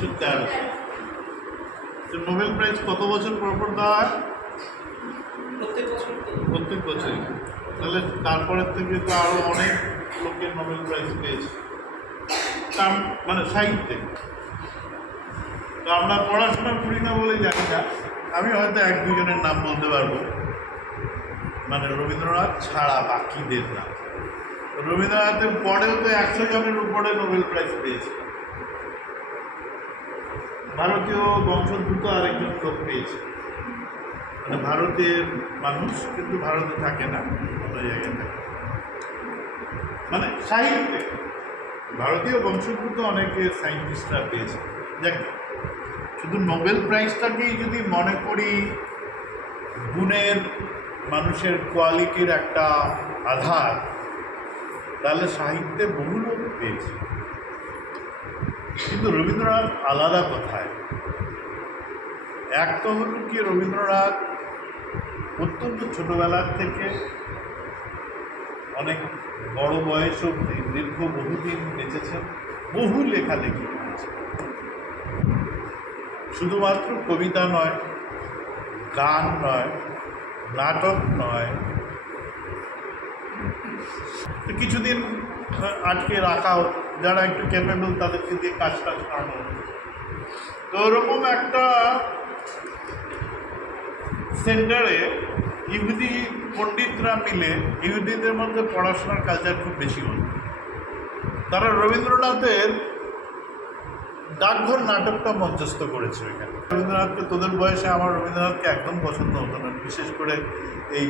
1913। Nobel prize কত বছর পর পর দেওয়া হয়? প্রত্যেক বছরই। তাহলে তারপরের থেকে তো আরও অনেক লোকের নোবেল প্রাইজ পেয়েছে, তার মানে সাহিত্যে। তো আমরা পড়াশোনা করি না বলেই জানি না। আমি হয়তো এক দুজনের নাম বলতে পারবো, মানে রবীন্দ্রনাথ ছাড়া বাকিদের নাম। রবীন্দ্রনাথের পরেও তো 100 জনের উপরে নোবেল প্রাইজ পেয়েছে। ভারতীয় বংশোদ্ভূত আরেকজন লোক পেয়েছে, মানে ভারতের মানুষ কিন্তু ভারতে থাকে না, অন্য জায়গায় থাকে। মানে সাহিত্যে ভারতীয় বংশোদ্ভূত অনেকে সায়েন্টিস্টরা পেয়েছে। দেখ, শুধু নোবেল প্রাইজটাকেই যদি মনে করি গুণের, মানুষের কোয়ালিটির একটা আধার, তাহলে সাহিত্যে বহু লোক পেয়েছে। কিন্তু রবীন্দ্রনাথ আলাদা কথায়। এক তো হল কি, রবীন্দ্রনাথ অত্যন্ত ছোটবেলার থেকে অনেক বড় বয়স অবধি দীর্ঘ বহুদিন বেঁচেছেন, বহু লেখালেখি করেছেন। শুধুমাত্র কবিতা নয়, গান নয়, নাটক নয়, কিছুদিন আটকে রাখা হতো, যারা একটু ক্যাপেবল তাদেরকে দিয়ে কাজটা করানো হতো। তো ওরকম একটা সেন্টারে ইহুদি পণ্ডিতরা মিলে, ইহুদিদের মধ্যে পড়াশোনার কালচার খুব বেশি হতো। তারা রবীন্দ্রনাথের ডাকঘর নাটকটা মঞ্চস্থ করেছে ওইখানে। রবীন্দ্রনাথকে, তোদের বয়সে আমার রবীন্দ্রনাথকে একদম পছন্দ হতো না, বিশেষ করে এই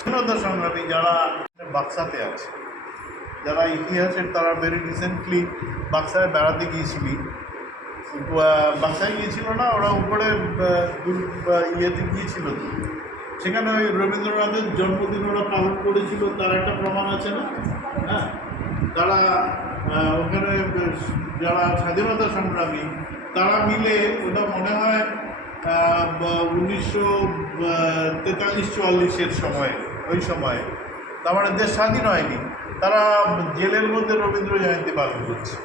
স্বাধীনতা সংগ্রামী যারা বাক্সাতে আছে, যারা ইতিহাসের, তারা ভেরি রিসেন্টলি বাক্সায় বেড়াতে গিয়েছিলি। বাক্সায় গিয়েছিল না, ওরা উপরে ইয়েতে গিয়েছিল, সেখানে ওই রবীন্দ্রনাথের জন্মদিন ওরা পালন করেছিল, তার একটা প্রমাণ আছে না? হ্যাঁ, তারা ওখানে যারা স্বাধীনতা সংগ্রামী তারা মিলে, ওটা মনে হয় 1943-44 সময়ে, ওই সময়ে, তার মানে দেশ স্বাধীন হয়নি, তারা জেলের মধ্যে রবীন্দ্র জয়ন্তী পালন করছে।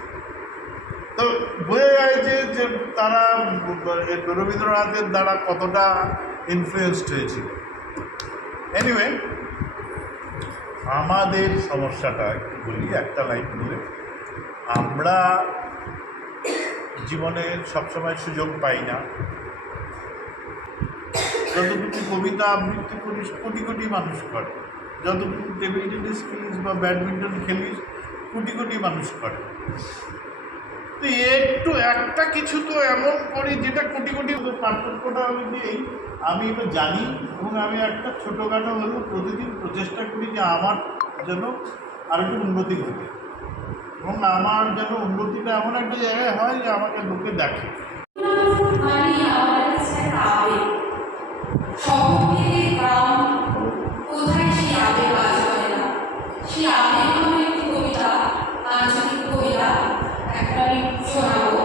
তো বোঝা যায় যে তারা রবীন্দ্রনাথের দ্বারা কতটা ইনফ্লুয়েসড হয়েছিল। এনিওয়ে, আমাদের সমস্যাটা একটু বলি একটা লাইন বলে। আমরা জীবনে সবসময় সুযোগ পাই না। যতটুকু কবিতা আবৃত্তি করিস কোটি কোটি মানুষ করে, যতটুকু টেবিল টেনিস খেলিস বা ব্যাডমিন্টন খেলিস কোটি কোটি মানুষ করে। তো একটু একটা কিছু তো এমন করি যেটা কোটি কোটি, পার্থক্যটা আমি নেই, আমি এটা জানি, এবং আমি একটা ছোটোখাটো হলেও প্রতিদিন প্রচেষ্টা করি যে আমার যেন আরেকটু উন্নতি ঘটে, এবং আমার যেন উন্নতিটা এমন একটা জায়গায় হয় যে আমাকে লোকে দেখে। কবিতা, আঞ্চলিক কবিতা একটা শোনাবো।